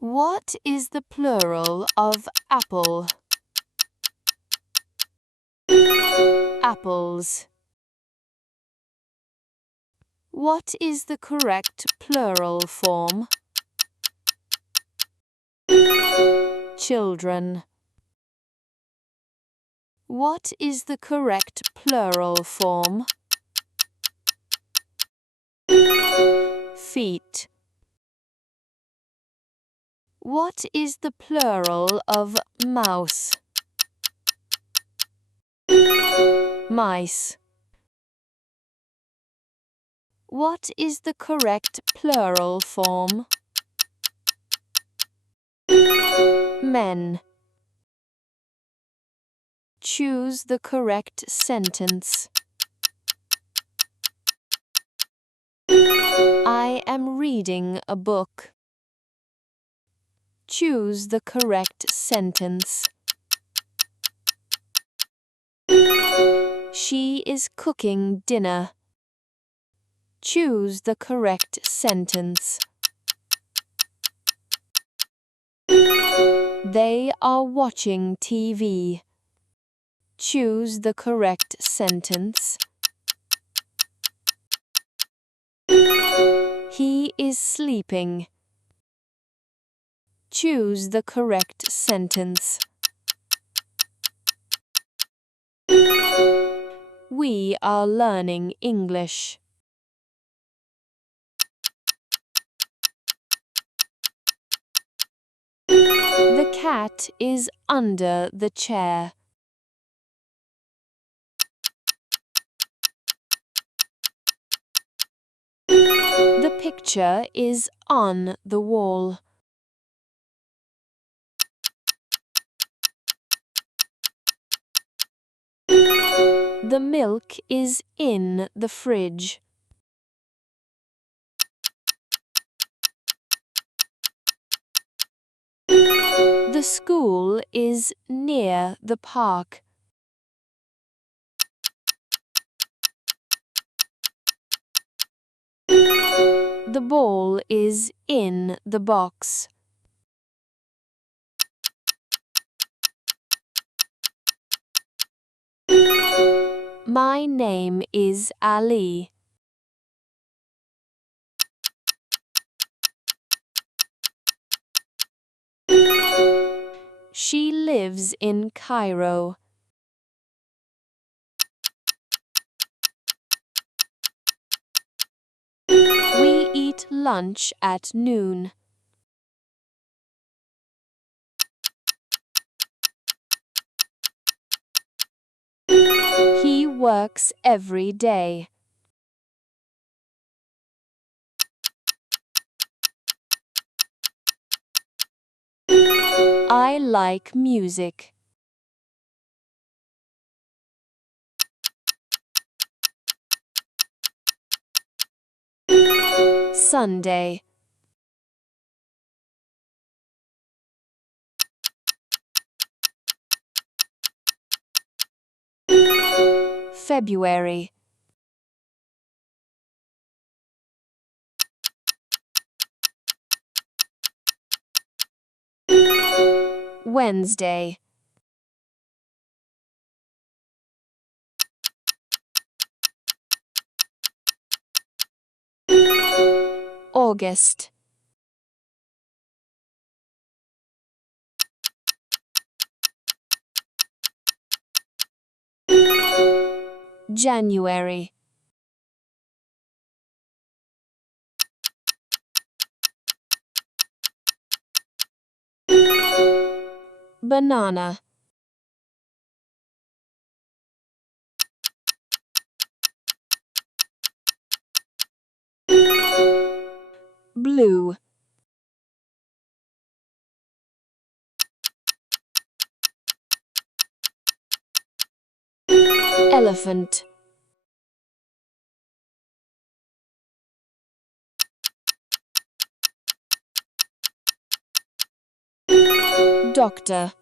What is the plural of apple? Apples. What is the correct plural form? Children. What is the correct plural form? Feet. What is the plural of mouse? Mice. What is the correct plural form? Men. Choose the correct sentence. I am reading a book. Choose the correct sentence. She is cooking dinner. Choose the correct sentence. They are watching TV. Choose the correct sentence. He is sleeping. Choose the correct sentence. We are learning English. The cat is under the chair. The picture is on the wall. The milk is in the fridge. The school is near the park. The ball is in the box. My name is Ali. She lives in Cairo. We eat lunch at noon. He works every day. I like music. Sunday. February. Wednesday. August. January. Banana. Blue. Elephant. Doctor.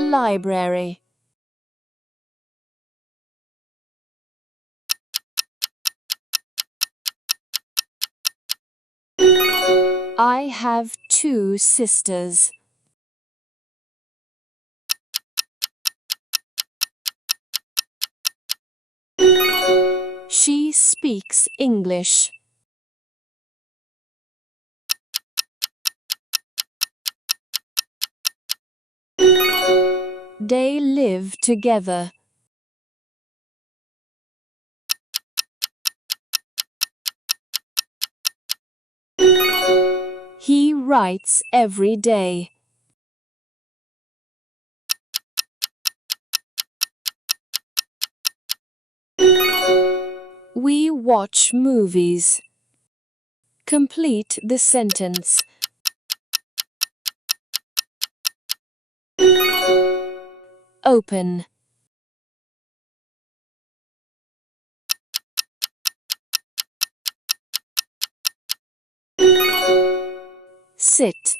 Library. I have 2 sisters. She speaks English. They live together. He writes every day. We watch movies. Complete the sentence. Open. Sit.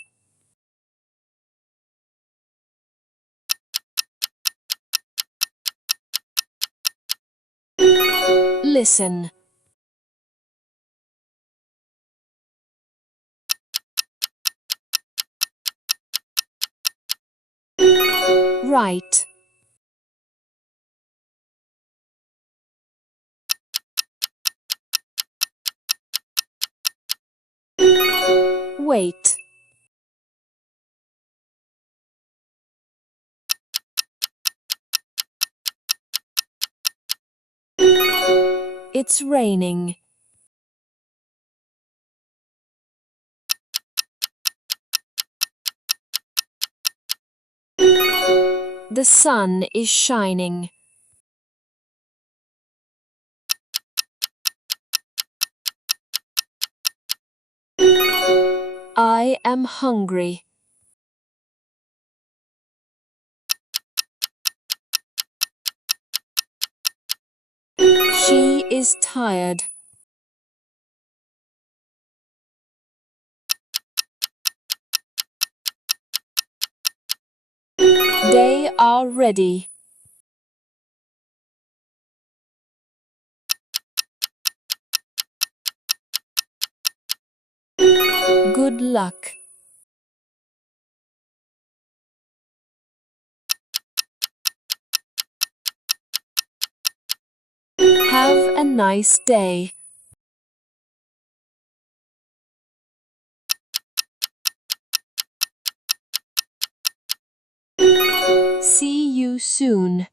Listen. Write. Wait. It's raining. The sun is shining. I am hungry. She is tired. They are ready. Good luck. Have a nice day. See you soon.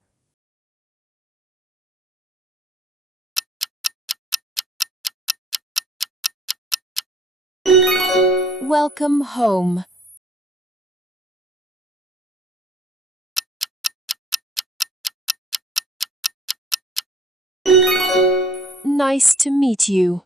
Welcome home. Nice to meet you.